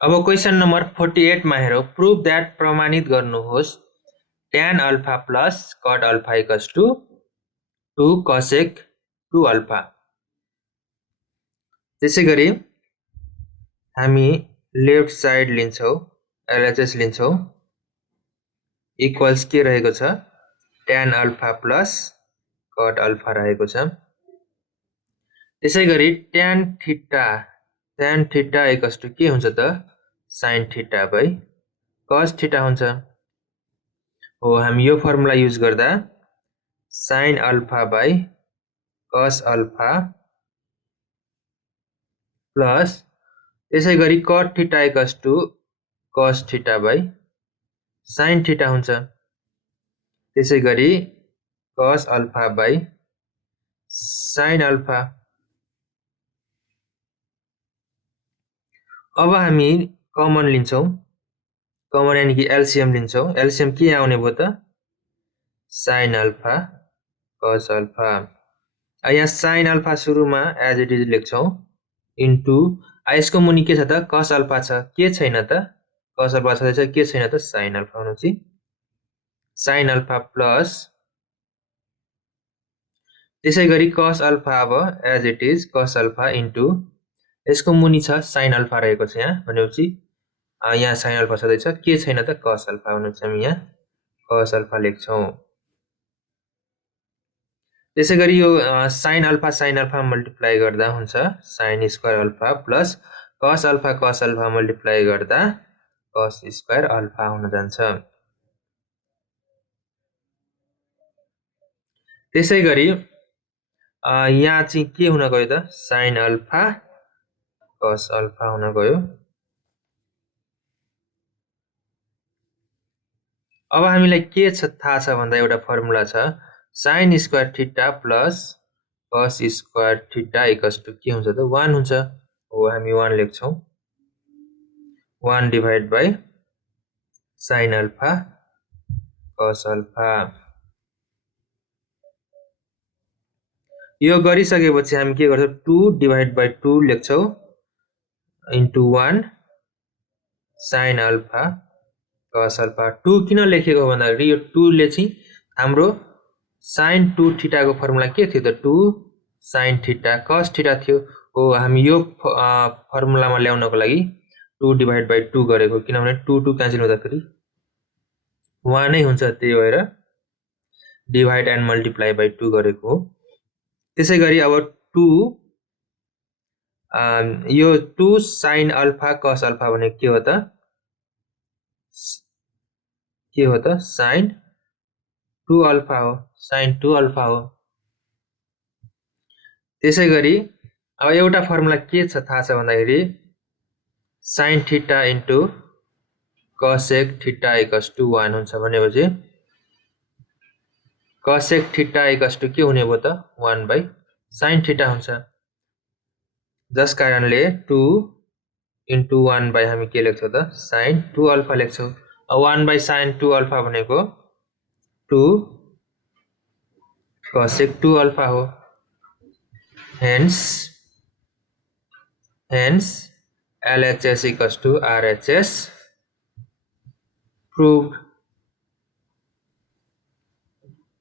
अब question number 48 मा हेरौं। प्रुभ दैट प्रमाणित गर्नुहोस् tan alpha plus cot alpha equals to 2 cosec 2 alpha. त्यसैगरी हामी लेफ्ट साइड लिन्छौं, LHS लिन्छौं, इक्वल्स के रहेको छ tan alpha plus cot alpha रहेको छ। त्यसैगरी tan थीटा इक्वल्स टु के हुन्छ त sin theta by cos theta हुन्छ। हो हामी यो फर्मुला युज गर्दा sin alpha by cos alpha plus त्यसैगरी cot theta equals to cos theta by sin theta हुन्छ। त्यसैगरी cos alpha by sin alpha. अब हामी कमन लिन्छौं, कमन यानी कि एलसीएम लिन्छौं। एलसीएम के आउने भयो त sin अल्फा cos अल्फा। यहाँ sin अल्फा सुरुमा एज इट इज लेख्छौं इन्टु यसको मुनि के छ त cos अल्फा छ, के छैन त cos अल्फा छ, के छैन त sin अल्फा भनेपछि sin अल्फा प्लस त्यसैगरी cos अल्फा अब as it is cos alpha into यसको मुनि छ sin अल्फा रहेको छ यहाँ भनेपछि यहाँ sin अल्फा छँदैछ, के छैन त cos अल्फा भनेपछि हामी यहाँ cos अल्फा लेख्छौं। त्यसैगरी यो sin अल्फा मल्टिप्लाई गर्दा हुन्छ sin square alpha plus cos alpha multiply गर्दा cos स्क्वायर अल्फा हुन जान्छ। त्यसैगरी यहाँ चाहिँ के हुन गयो त sin अल्फा cos अल्फा हुन गयो। अब हामीलाई के थाहा छ भन्दा एउटा फर्मुला छ sin square theta plus cos square theta equals to के हुन्छ त 1 हुन्छ। हो हामी 1 लेख्छौं, 1 divide by sin alpha cos alpha. यो गरिसकेपछि हामी के गर्छौं 2 डिवाइड बाइ 2 लेख्छौं into 1 sin alpha cos alpha. 2 किन लेखेको भन्दाखेरि यो 2 ले चाहिँ हाम्रो sin 2 थीटा को फर्मुला के थियो त 2 sin थीटा cos थीटा थियो। हो हामी यो फर्मुलामा ल्याउनको लागि 2 डिवाइड बाइ 2 गरेको, किनभने 2 2 क्यान्सल हुँदाखेरि 1 नै हुन्छ, त्यही भएर डिवाइड एन्ड मल्टिप्लाई बाइ 2 गरेको हो। त्यसैगरी अब 2 यो 2 sin अल्फा cos अल्फा भनेको के हो त sin 2 अल्फा हो, sin 2 अल्फा हो। त्यसैगरी अब एउटा फर्मुला के छ थाहा छ भन्दाखेरि sin theta into cosec theta equals to 1 हुन्छ भनेपछि cosec थीटा इक्वल्स टु के हुने भयो त 1 बाइ sin थीटा हुन्छ। जस कारणले 2 इन्टु 1 बाइ हामी के लेख्छौं त sin 2 अल्फा लेख्छौं। 1 बाइ sin 2 अल्फा भनेको 2 cosec 2 अल्फा हो। Hence LHS equals to RHS proved।